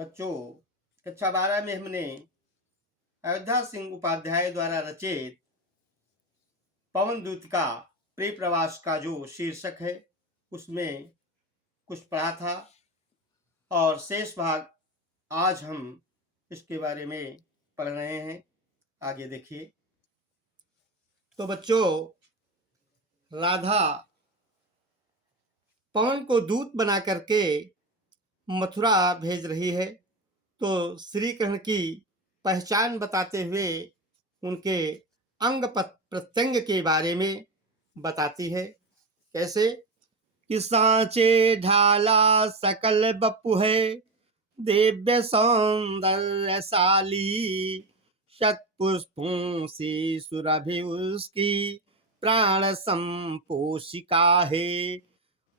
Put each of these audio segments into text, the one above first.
बच्चों, कक्षा 12 में हमने अयोध्या सिंह उपाध्याय द्वारा रचित पवन दूत का प्रिय प्रवास का जो शीर्षक है उसमें कुछ पढ़ा था और शेष भाग आज हम इसके बारे में पढ़ रहे हैं। आगे देखिए। तो बच्चों, राधा पवन को दूत बना करके मथुरा भेज रही है। तो श्री कृष्ण की पहचान बताते हुए उनके अंग प्रत्यंग के बारे में बताती है। कैसे कि सांचे ढाला सकल बपु है, दिव्य सौंदर्यशाली, शतपुष्पों से सुरभि उसकी प्राण संपोषिका है।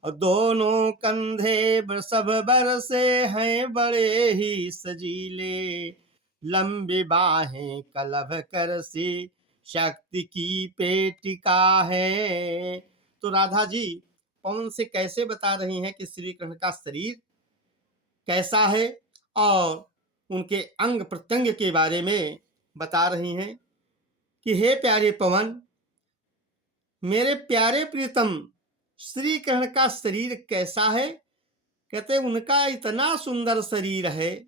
और दोनों कंधे वृषभ बरसे हैं बड़े ही सजीले, लंबी बाहें कलभ कर सी शक्ति की पेटिका है। तो राधा जी पवन से कैसे बता रही हैं कि श्री कृष्ण का शरीर कैसा है और उनके अंग प्रत्यंग के बारे में बता रही हैं कि हे प्यारे पवन, मेरे प्यारे प्रीतम, श्री कृष्ण का शरीर कैसा है। कहते उनका इतना सुंदर शरीर है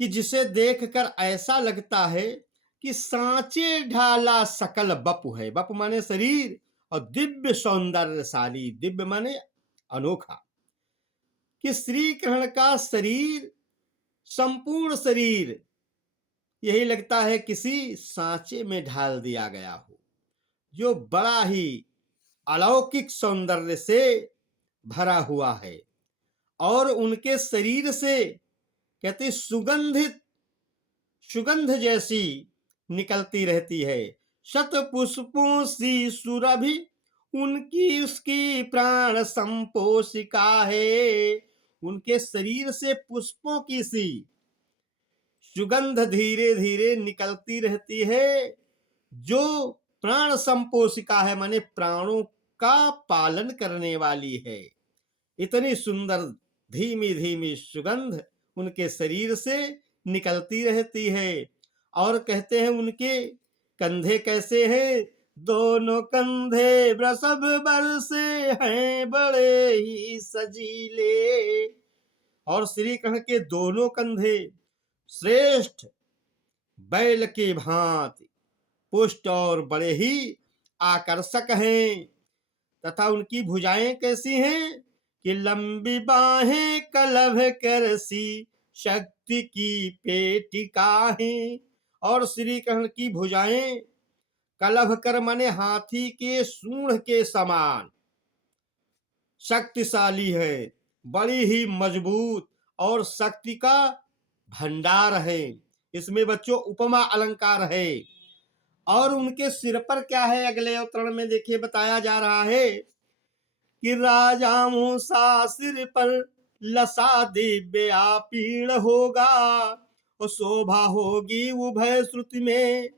कि जिसे देखकर ऐसा लगता है कि सांचे ढाला सकल बपु है। बपु माने शरीर और दिव्य सौंदर्यशाली, दिव्य माने अनोखा, कि श्री कृष्ण का शरीर, संपूर्ण शरीर यही लगता है किसी सांचे में ढाल दिया गया हो, जो बड़ा ही अलौकिक सौंदर्य से भरा हुआ है। और उनके शरीर से कहते सुगंध जैसी निकलती रहती है। शत पुष्पों सी सुरभि उनकी उसकी प्राण संपोषिका है। उनके शरीर से पुष्पों की सी सुगंध धीरे धीरे निकलती रहती है, जो प्राण संपोषिका है, माने प्राणों का पालन करने वाली है। इतनी सुंदर धीमी धीमी सुगंध उनके शरीर से निकलती रहती है। और कहते हैं उनके कंधे कैसे हैं, दोनों कंधे वृषभ बरसे हैं बड़े ही सजीले। और श्री कृष्ण के दोनों कंधे श्रेष्ठ बैल के भांति पुष्ट और बड़े ही आकर्षक हैं। तथा उनकी भुजाएं कैसी हैं कि लंबी बाहें कलभ कर सी शक्ति की पेटिका है। और श्री कृष्ण की भुजाएं कलभ कर माने हाथी के सूंड के समान शक्तिशाली है, बड़ी ही मजबूत और शक्ति का भंडार है। इसमें बच्चों उपमा अलंकार है। और उनके सिर पर क्या है, अगले अवतरण में देखिए बताया जा रहा है कि राजाओं सा सिर पर लसा दिव्य आपीण होगा, और शोभा होगी उभय श्रुति में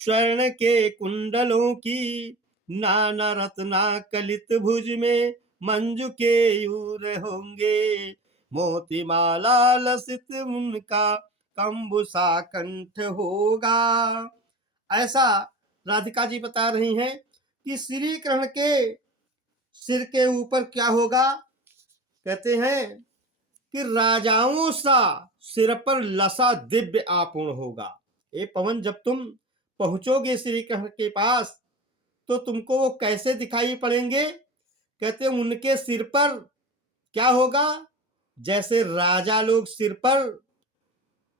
स्वर्ण के कुंडलों की, नाना रत्ना कलित भुज में मंजू के यूर होंगे, मोतीमाला लसित उनका कंबुसा कंठ होगा। ऐसा राधिका जी बता रही हैं कि श्री कृष्ण के सिर के ऊपर क्या होगा। कहते हैं कि राजाओं सा सिर पर लसा दिव्य आपूर्ण होगा। ये पवन, जब तुम पहुंचोगे श्री कृष्ण के पास तो तुमको वो कैसे दिखाई पड़ेंगे। कहते हैं उनके सिर पर क्या होगा, जैसे राजा लोग सिर पर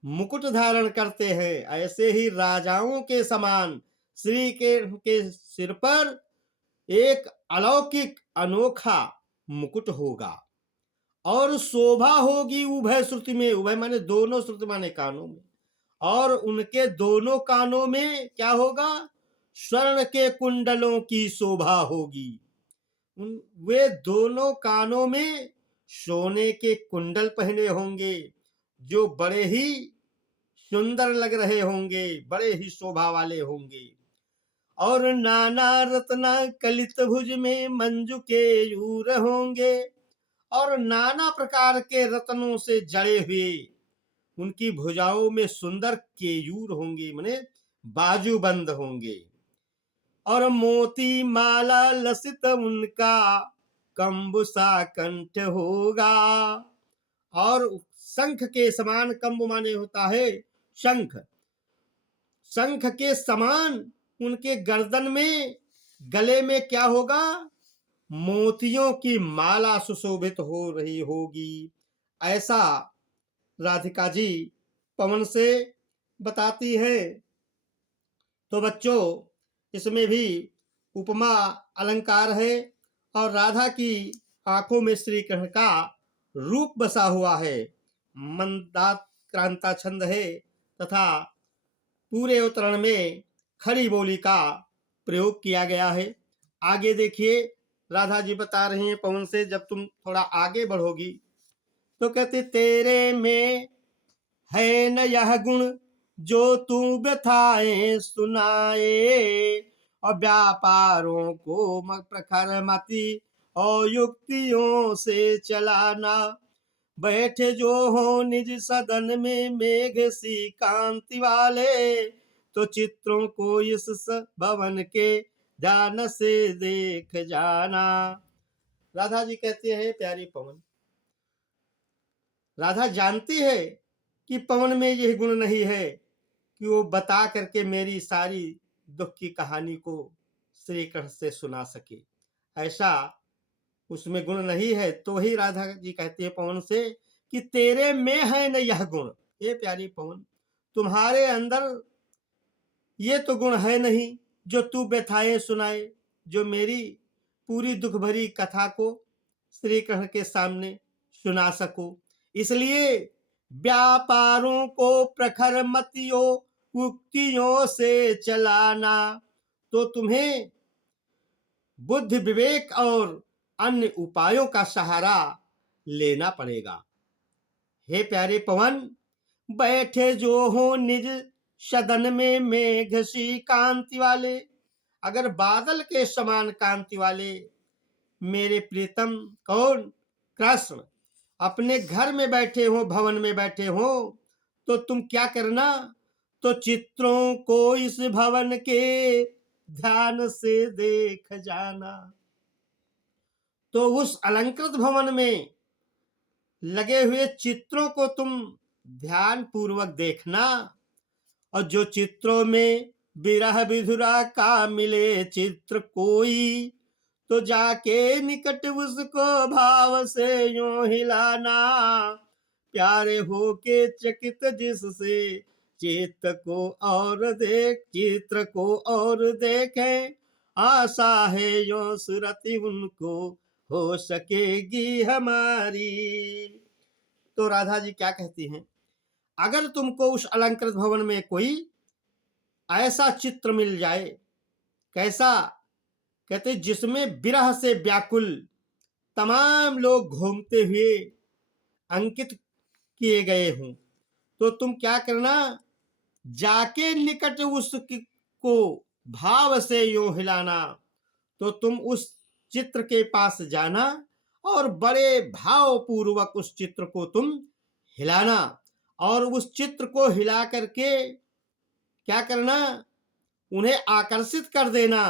मुकुट धारण करते हैं, ऐसे ही राजाओं के समान श्री के सिर पर एक अलौकिक अनोखा मुकुट होगा। और शोभा होगी उभय श्रुति में, उभय माने दोनों, श्रुति माने कानों में। और उनके दोनों कानों में क्या होगा, स्वर्ण के कुंडलों की शोभा होगी। वे दोनों कानों में सोने के कुंडल पहने होंगे, जो बड़े ही सुंदर लग रहे होंगे, बड़े ही शोभा वाले होंगे। और नाना रत्ना कलित भुज में मंजू के यूर होंगे। और नाना प्रकार के रत्नों से जड़े हुए। उनकी भुजाओं में सुंदर केयूर होंगे, माने बाजूबंद होंगे, और मोती माला लसित उनका कंबुसा कंठ होगा। और शंख के समान, कंब माने होता है शंख, शंख के समान उनके गर्दन में, गले में क्या होगा? मोतियों की माला सुशोभित हो रही होगी। ऐसा राधिका जी पवन से बताती है। तो बच्चों, इसमें भी उपमा अलंकार है और राधा की आंखों में श्री कृष्ण का रूप बसा हुआ है। मंदाक्रांता छंद है तथा पूरे उतरण में खड़ी बोली का प्रयोग किया गया है। आगे देखिए, राधा जी बता रही हैं पवन से, जब तुम थोड़ा आगे बढ़ोगी तो कहते तेरे में है न यह गुण जो तू व्यथाएं सुनाए, और व्यापारों को प्रखर मति और युक्तियों से चलाना। बैठे जो हो निज सदन में मेघ सी कांति वाले, तो चित्रों को इस भवन के ध्यान से देख जाना। राधा जी कहते हैं प्यारी पवन, राधा जानती है कि पवन में यह गुण नहीं है कि वो बता करके मेरी सारी दुख की कहानी को श्री कृष्ण से सुना सके। ऐसा उसमें गुण नहीं है। तो ही राधा जी कहती है पवन से कि तेरे में है न यह गुण। ये प्यारी पवन, तुम्हारे अंदर ये तो गुण है नहीं जो तू व्यथाएं सुनाए, जो मेरी पूरी दुख भरी कथा को श्री कृष्ण के सामने सुना सको। इसलिए व्यापारों को प्रखर मतियों युक्तियों से चलाना, तो तुम्हें बुद्धि विवेक और अन्य उपायों का सहारा लेना पड़ेगा। हे प्यारे पवन, बैठे जो हो निज सदन में मेघ सी कांति वाले, अगर बादल के समान कांति वाले मेरे प्रीतम कौन? कृष्ण अपने घर में बैठे हो, भवन में बैठे हो, तो तुम क्या करना? तो चित्रों को इस भवन के ध्यान से देख जाना। तो उस अलंकृत भवन में लगे हुए चित्रों को तुम ध्यान पूर्वक देखना, और जो चित्रों में विरह विधुरा का मिले चित्र कोई, तो जाके निकट उसको भाव से यूं हिलाना। प्यारे हो के चकित जिससे चित्र को और देखें, आशा है यो सुरति उनको हो सकेगी हमारी। तो राधा जी क्या कहती हैं? अगर तुमको उस अलंकृत भवन में कोई ऐसा चित्र मिल जाए, कैसा? कहते जिसमें विरह से व्याकुल तमाम लोग घूमते हुए अंकित किए गए हों, तो तुम क्या करना? जाके निकट उसको भाव से यूं हिलाना। तो तुम उस चित्र के पास जाना और बड़े भाव पूर्वक उस चित्र को तुम हिलाना, और उस चित्र को हिला करके क्या करना? उन्हें आकर्षित कर देना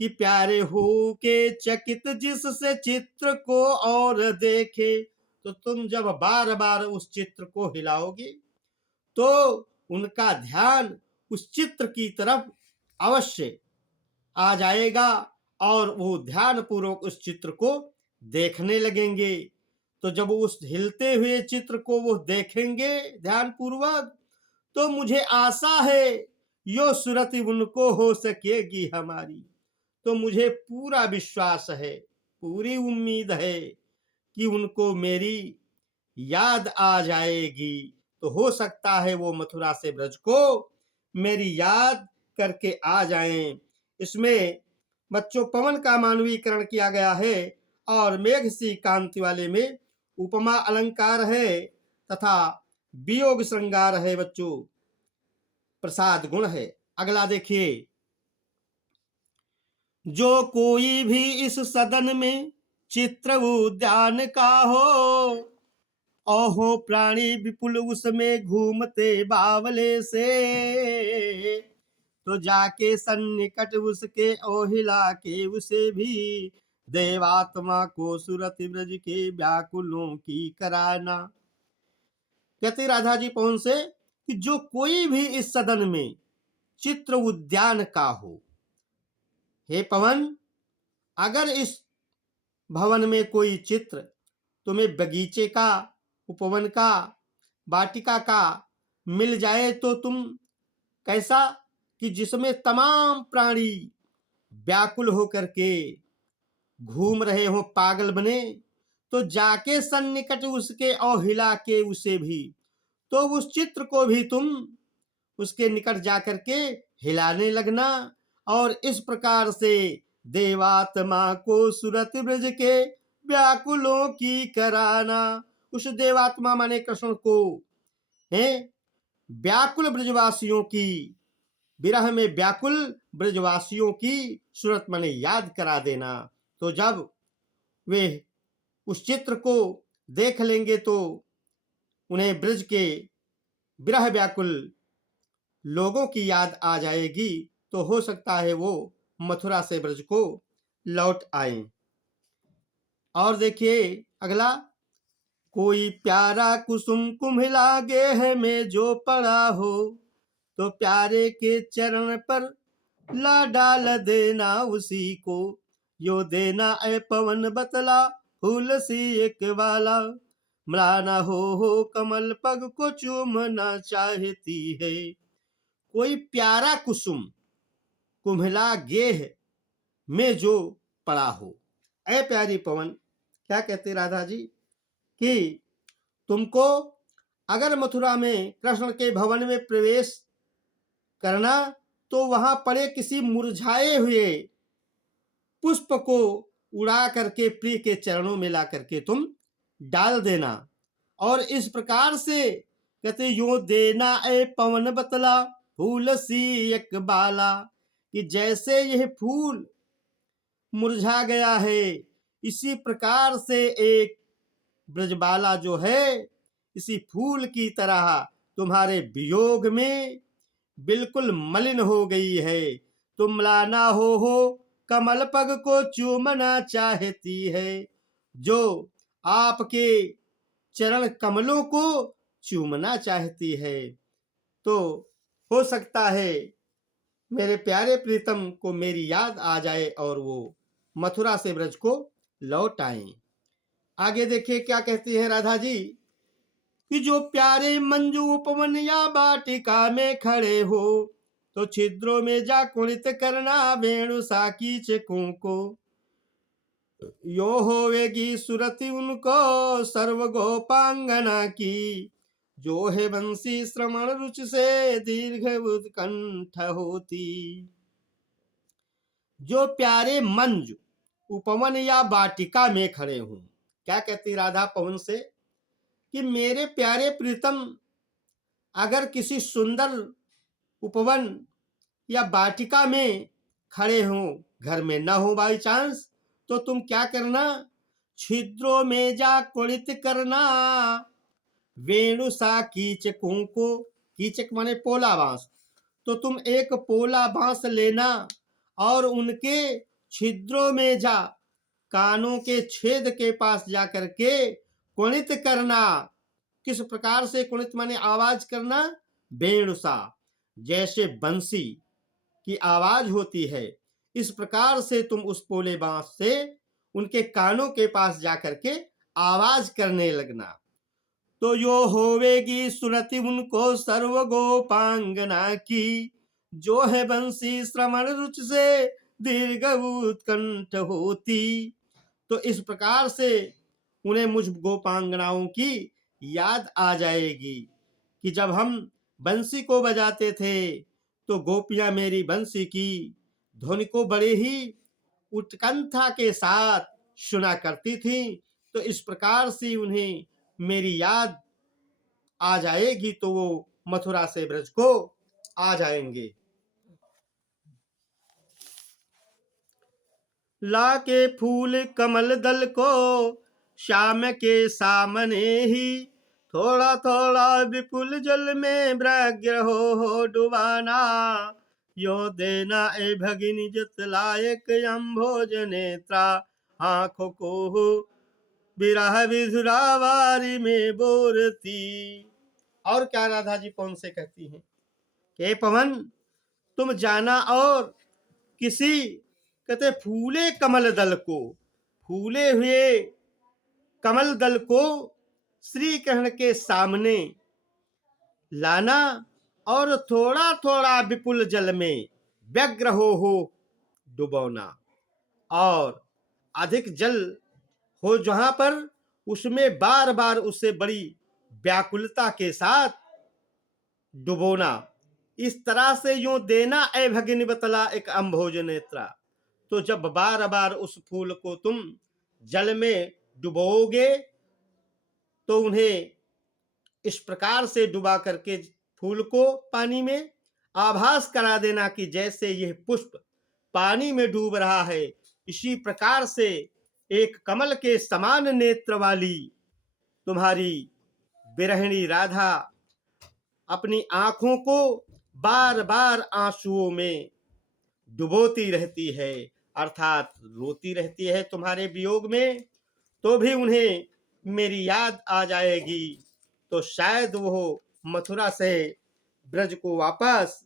कि प्यारे हो के चकित जिससे चित्र को और देखे। तो तुम जब बार बार उस चित्र को हिलाओगे तो उनका ध्यान उस चित्र की तरफ अवश्य आ जाएगा और वो ध्यान पूर्वक उस चित्र को देखने लगेंगे। तो जब उस हिलते हुए चित्र को वो देखेंगे ध्यान पूर्वक, तो मुझे आशा है यो सुरति उनको हो सकेगी हमारी। तो मुझे पूरा विश्वास है, पूरी उम्मीद है कि उनको मेरी याद आ जाएगी। तो हो सकता है वो मथुरा से ब्रज को मेरी याद करके आ जाएं। इसमें बच्चों पवन का मानवीकरण किया गया है और मेघ सी कांति वाले में उपमा अलंकार है तथा वियोग श्रृंगार है बच्चों, प्रसाद गुण है। अगला देखिए, जो कोई भी इस सदन में चित्र उद्यान का हो। ओहो प्राणी विपुल उसमें घूमते बावले से, तो जाके सन्निकट उसके ओहिला के उसे भी, देवात्मा को सुरत ब्रज के व्याकुलों की कराना। कहते राधा जी पवन से कि जो कोई भी इस सदन में चित्र उद्यान का हो, हे पवन, अगर इस भवन में कोई चित्र तुम्हें बगीचे का, उपवन का, वाटिका का मिल जाए तो तुम कैसा कि जिसमें तमाम प्राणी व्याकुल होकर के घूम रहे हो पागल बने, तो जाके सन्निकट उसके और हिला के उसे भी, तो उस चित्र को भी तुम उसके निकट जाकर के हिलाने लगना, और इस प्रकार से देवात्मा को सुरत ब्रज के व्याकुलों की कराना। उस देवात्मा माने कृष्ण को है व्याकुल ब्रजवासियों की, विरह में व्याकुल ब्रजवासियों की सूरत माने याद करा देना। तो जब वे उस चित्र को देख लेंगे तो उन्हें ब्रज के विरह व्याकुल लोगों की याद आ जाएगी, तो हो सकता है वो मथुरा से ब्रज को लौट आए। और देखिए अगला, कोई प्यारा कुसुम कुम्हिला गेह में जो पड़ा हो, तो प्यारे के चरण पर ला डाल देना उसी को, यो देना ए पवन बतला फूल सी एक वाला, म्लाना हो कमल पग को चूमना चाहती है। कोई प्यारा कुसुम कुम्हिला गेह में जो पड़ा हो। ऐ प्यारी पवन, क्या कहते राधा जी कि तुमको अगर मथुरा में कृष्ण के भवन में प्रवेश करना, तो वहां पड़े किसी मुरझाए हुए पुष्प को उड़ा करके प्रिय के चरणों में ला करके तुम डाल देना, और इस प्रकार से कहते यो देना ए पवन बतला फूल सी एक बाला, कि जैसे यह फूल मुरझा गया है, इसी प्रकार से एक ब्रजबाला जो है इसी फूल की तरह तुम्हारे वियोग में बिल्कुल मलिन हो गई है। तुम लाना हो कमल पग को चूमना चाहती है, जो आपके चरण कमलों को चूमना चाहती है। तो हो सकता है मेरे प्यारे प्रीतम को मेरी याद आ जाए और वो मथुरा से ब्रज को लौट आए। आगे देखिए क्या कहती है राधा जी कि जो प्यारे मंजू उपवन या वाटिका में खड़े हो, तो छिद्रों में जा कुणित करना वेणु साकी चकों को, यो होवेगी सुरति उनको सर्व गोपांगना की, जो है बंसी श्रवण रुचि से दीर्घ उत्कंठ होती। जो प्यारे मंज उपवन या वाटिका में खड़े हों, क्या कहती राधा पवन से कि मेरे प्यारे प्रीतम अगर किसी सुंदर उपवन या वाटिका में खड़े हो, घर में न हो बाई चांस, तो तुम क्या करना, छिद्रों में जा कुणित करना वेणु सा कीचकों को, कीचक माने पोला बांस, तो तुम एक पोला बांस लेना और उनके छिद्रों में जा, कानों के छेद के पास जाकर के कुणित करना। किस प्रकार से कुणित माने आवाज करना, वेणुसा जैसे बंसी की आवाज होती है, इस प्रकार से तुम उस पोले बांस से उनके कानों के पास जाकर के आवाज करने लगना। तो यो होवेगी सुरति उनको सर्व गोपांगना की, जो है बंसी श्रवण रुचि से दीर्घ उत्कंठ होती। तो इस प्रकार से उन्हें मुझ गोपांगनाओं की याद आ जाएगी कि जब हम बंसी को बजाते थे तो गोपियां मेरी बंसी की ध्वनि को बड़े ही उत्कंठा के साथ सुना करती थी। तो इस प्रकार से उन्हें मेरी याद आ जाएगी, तो वो मथुरा से ब्रज को आ जाएंगे। लाके फूल कमल दल को श्याम के सामने ही, थोड़ा थोड़ा विपुल जल में व्याघ्र हो डुबाना। यो देना ए भगिनी जतलायक अम्भोज नेत्रा, आंखों को बिरह विधुरावारी में बोरती। और क्या राधा जी पवन से कहती हैं कि पवन तुम जाना और किसी कहते फूले कमल दल को, फूले हुए कमल दल को श्री कृष्ण के सामने लाना और थोड़ा थोड़ा विपुल जल में व्यग्र हो डुबोना। और अधिक जल हो जहां पर उसमें बार बार उससे बड़ी व्याकुलता के साथ डुबोना। इस तरह से यूं देना ए भगिनी बतला एक अम्भोज नेत्रा। तो जब बार बार उस फूल को तुम जल में डुबोगे तो उन्हें इस प्रकार से डुबा करके फूल को पानी में आभास करा देना कि जैसे यह पुष्प पानी में डूब रहा है, इसी प्रकार से एक कमल के समान नेत्र वाली तुम्हारी बिरहिणी राधा अपनी आंखों को बार बार आंसुओं में डुबोती रहती है, अर्थात रोती रहती है तुम्हारे वियोग में। तो भी उन्हें मेरी याद आ जाएगी, तो शायद वो मथुरा से ब्रज को वापस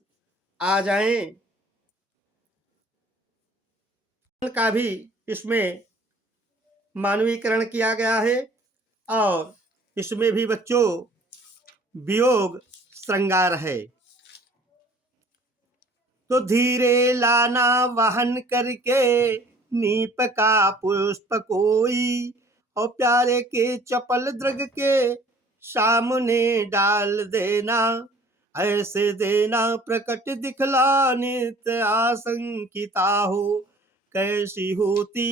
आ जाएं। का भी इसमें मानवीकरण किया गया है और इसमें भी बच्चों वियोग श्रृंगार है। तो धीरे लाना वहन करके नीप का पुष्प कोई, और प्यारे के चपल दृग के सामने डाल देना। ऐसे देना प्रकट दिखला नित आशंकिता हो, कैसी होती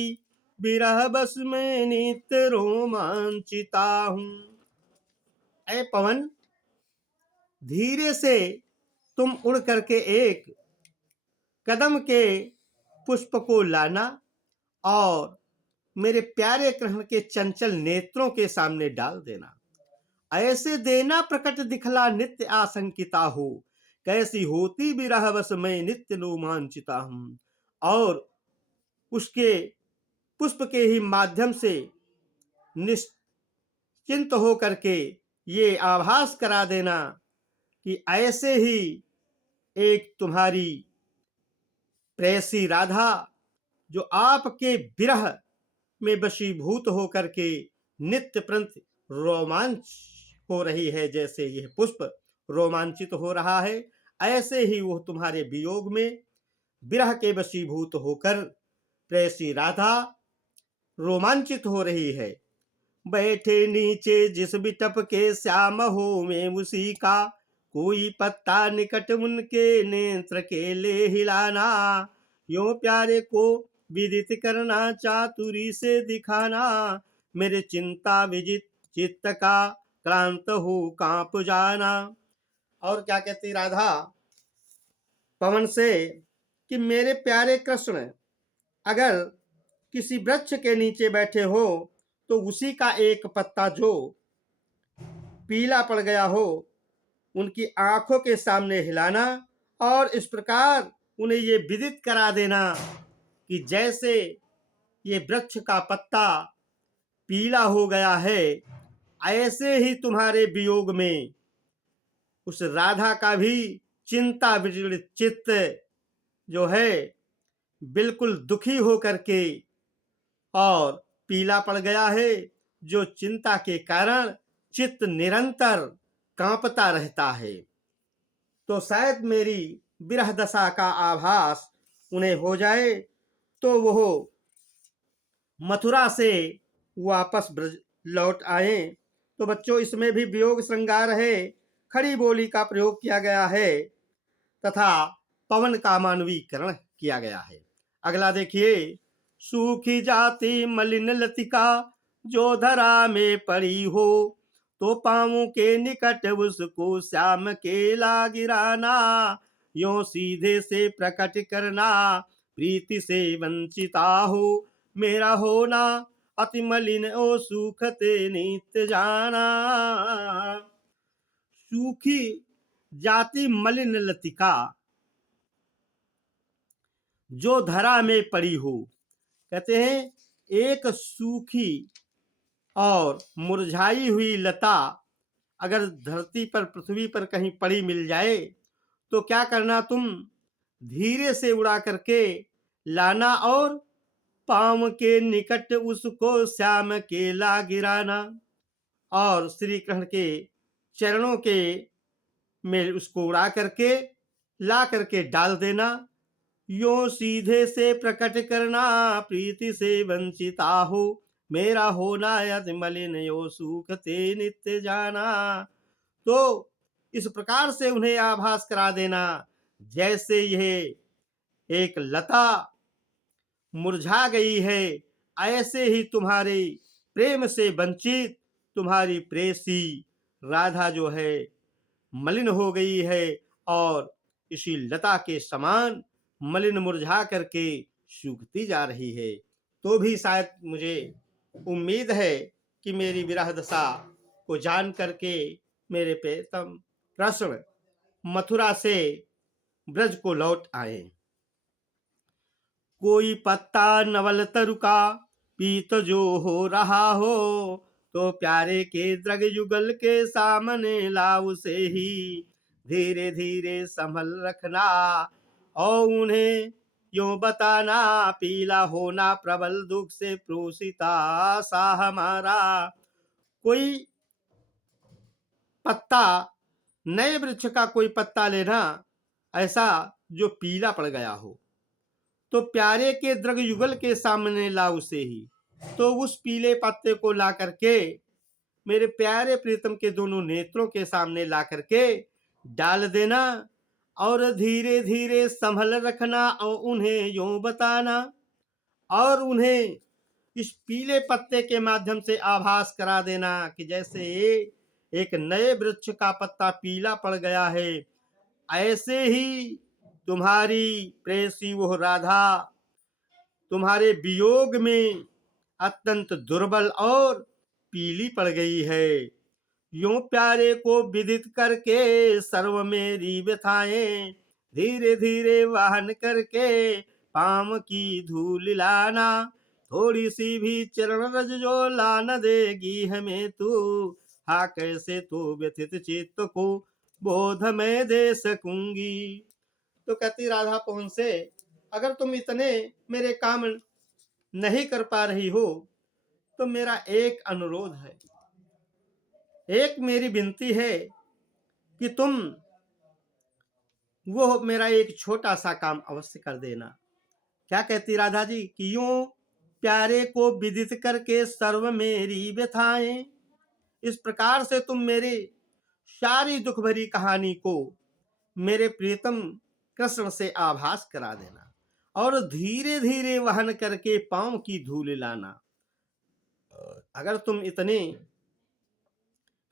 विरह बस में नित्य रोमांचिता हूँ। ऐ पवन धीरे से तुम उड़ करके एक कदम के पुष्प को लाना और मेरे प्यारे कृष्ण के चंचल नेत्रों के सामने डाल देना। ऐसे देना प्रकट दिखला नित्य आशंकिता हो, कैसी होती विरह बस में नित्य रोमांचिता हूँ। और उसके पुष्प के ही माध्यम से निश्चिंत हो करके ये आभास करा देना कि ऐसे ही एक तुम्हारी प्रेयसी राधा जो आपके विरह में वशीभूत होकर के नित्य प्रंत रोमांच हो रही है, जैसे यह पुष्प रोमांचित हो रहा है, ऐसे ही वो तुम्हारे वियोग में विरह के वशीभूत होकर प्रेयसी राधा रोमांचित हो रही है। बैठे नीचे जिस बिटप के श्याम हो में उसी का, कोई पत्ता निकट उनके नेत्र के ले हिलाना। यो प्यारे को विदित करना चातुरी से दिखाना, मेरे चिंता विजित चित्त का क्लांत हो कांप जाना। और क्या कहती राधा पवन से कि मेरे प्यारे कृष्ण अगर किसी वृक्ष के नीचे बैठे हो तो उसी का एक पत्ता जो पीला पड़ गया हो उनकी आंखों के सामने हिलाना और इस प्रकार उन्हें ये विदित करा देना कि जैसे ये वृक्ष का पत्ता पीला हो गया है, ऐसे ही तुम्हारे वियोग में उस राधा का भी चिंता विचलित चित्त जो है बिल्कुल दुखी हो करके और पीला पड़ गया है, जो चिंता के कारण चित्त निरंतर कांपता रहता है। तो शायद मेरी विरह दशा का आभास उन्हें हो जाए तो वो मथुरा से वापस ब्रज लौट आए। तो बच्चों इसमें भी वियोग श्रृंगार है, खड़ी बोली का प्रयोग किया गया है तथा पवन का मानवीकरण किया गया है। अगला देखिए, सूखी जाती मलिन लतिका जो धरा में पड़ी हो, तो पांवों के निकट उसको श्याम केला गिराना। यो सीधे से प्रकट करना प्रीति से वंचिता हो, मेरा होना अति मलिन ओ सुख ते नित्य जाना। सूखी जाति मलिन लतिका जो धरा में पड़ी हो। कहते हैं एक सूखी और मुरझाई हुई लता अगर धरती पर, पृथ्वी पर कहीं पड़ी मिल जाए तो क्या करना, तुम धीरे से उड़ा करके लाना और पांव के निकट उसको श्याम केला गिराना, और श्री कृष्ण के चरणों के में उसको उड़ा करके ला करके डाल देना। यो सीधे से प्रकट करना, प्रीति से वंचिता हो, मेरा होना यदि मलिन यो सुख ते नित्य जाना। तो इस प्रकार से उन्हें आभास करा देना जैसे यह एक लता मुरझा गई है, ऐसे ही तुम्हारे प्रेम से वंचित तुम्हारी प्रेसी राधा जो है मलिन हो गई है, और इसी लता के समान मलिन मुरझा करके सूखती जा रही है। तो भी शायद मुझे उम्मीद है कि मेरी विरह दशा को जान करके मेरे प्रियतम कृष्ण मथुरा से ब्रज को लौट आए। कोई पत्ता नवल तरु का पीत जो हो रहा हो, तो प्यारे के द्रग युगल के सामने लाऊ से ही धीरे धीरे संभल रखना, और उन्हें यूं बताना पीला होना प्रबल दुख से प्रोसिता सा हमारा। कोई पत्ता, नए वृक्ष का कोई पत्ता लेना ऐसा जो पीला पड़ गया हो, तो प्यारे के द्रग युगल के सामने ला उसे ही। तो उस पीले पत्ते को ला करके मेरे प्यारे प्रीतम के दोनों नेत्रों के सामने ला करके डाल देना, और धीरे धीरे संभल रखना, और उन्हें यूं बताना, और उन्हें इस पीले पत्ते के माध्यम से आभास करा देना कि जैसे एक नए वृक्ष का पत्ता पीला पड़ गया है, ऐसे ही तुम्हारी प्रेसी वो राधा तुम्हारे वियोग में अत्यंत दुर्बल और पीली पड़ गई है। यूं प्यारे को विदित करके सर्व मेरी व्यथाएं धीरे धीरे वाहन करके पाम की धूल लाना, थोड़ी सी भी चरण रज जो लान देगी हमें तू, हा कैसे तो व्यथित चित्त को बोध में दे सकूंगी। तो कहती राधा पवन से, अगर तुम इतने मेरे काम नहीं कर पा रही हो तो मेरा एक अनुरोध है, एक मेरी विनती है कि तुम वो मेरा एक छोटा सा काम अवश्य कर देना। क्या कहती राधा जी कि यूं प्यारे को विदित करके सर्व मेरी व्यथाएं, इस प्रकार से तुम मेरी सारी दुख भरी कहानी को मेरे प्रियतम कृष्ण से आभास करा देना, और धीरे धीरे वहन करके पांव की धूल लाना। अगर तुम इतने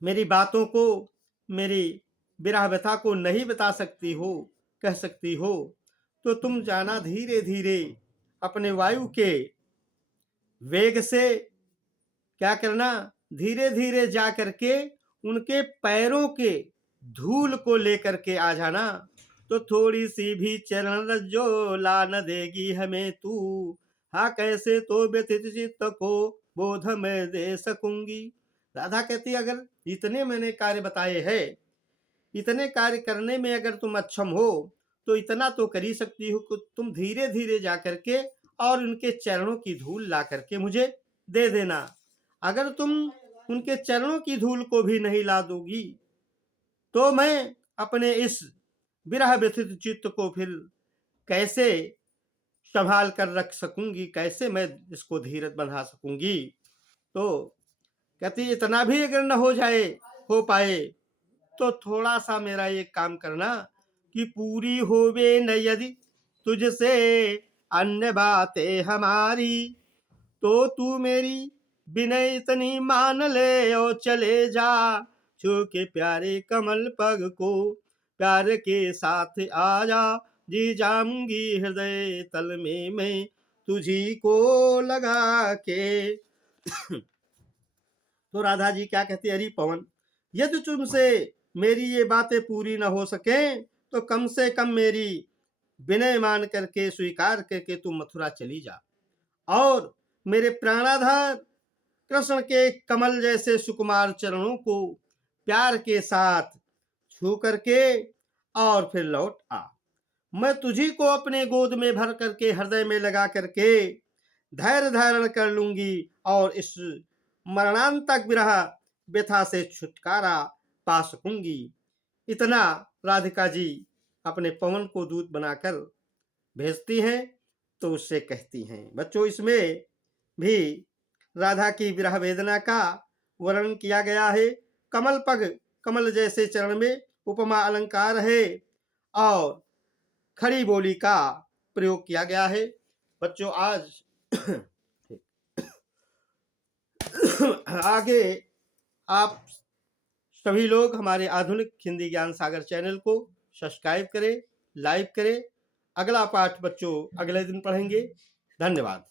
मेरी बातों को, मेरी विरह व्यथा को नहीं बता सकती हो, कह सकती हो, तो तुम जाना धीरे धीरे अपने वायु के वेग से क्या करना, धीरे धीरे जा करके उनके पैरों के धूल को लेकर के आ जाना, तो थोड़ी सी भी चरण रज्जो ला न देगी हमें तू, हाँ कैसे तो व्यथित चित्त को बोध में दे सकूंगी। राधा कहती अगर इतने मैंने कार्य बताए हैं, इतने कार्य करने में अगर तुम अक्षम हो तो इतना तो कर ही सकती हो कि तुम धीरे धीरे जा करके और उनके चरणों की धूल ला करके मुझे दे देना। अगर तुम उनके चरणों की धूल को भी नहीं ला दोगी तो मैं अपने इस विरह व्यथित चित्त को फिर कैसे संभाल कर रख सकूंगी, कैसे मैं इसको धीरज बंधा सकूंगी। तो कहती इतना भी अगर न हो पाए तो थोड़ा सा मेरा एक काम करना कि पूरी होवे न यदि तुझसे अन्य बातें हमारी, तो तू मेरी विनय इतनी मान ले और चले जा, छू के प्यारे कमल पग को प्यार के साथ आ जा, जी जाऊंगी हृदय तल में मैं तुझी को लगा के। तो राधा जी क्या कहती है, अरे पवन, यदि तुमसे मेरी ये बातें पूरी न हो सके तो कम से कम मेरी विनय मान करके स्वीकार करके तुम मथुरा चली जा, और मेरे प्राणाधार कृष्ण के कमल जैसे सुकुमार चरणों को प्यार के साथ छू करके और फिर लौट आ। मैं तुझी को अपने गोद में भर करके हृदय में लगा करके धैर्य धारण कर लूंगी और इस मरणांतक विरह व्यथा से छुटकारा पा सकूंगी। इतना राधिका जी अपने पवन को दूत बनाकर भेजती हैं। तो उससे कहती हैं, बच्चों इसमें भी राधा की विरह वेदना का वर्णन किया गया है। कमल पग कमल जैसे चरण में उपमा अलंकार है और खड़ी बोली का प्रयोग किया गया है। बच्चों आज आगे आप सभी लोग हमारे आधुनिक हिंदी ज्ञान सागर चैनल को सब्सक्राइब करें, लाइक करें। अगला पाठ बच्चों अगले दिन पढ़ेंगे। धन्यवाद।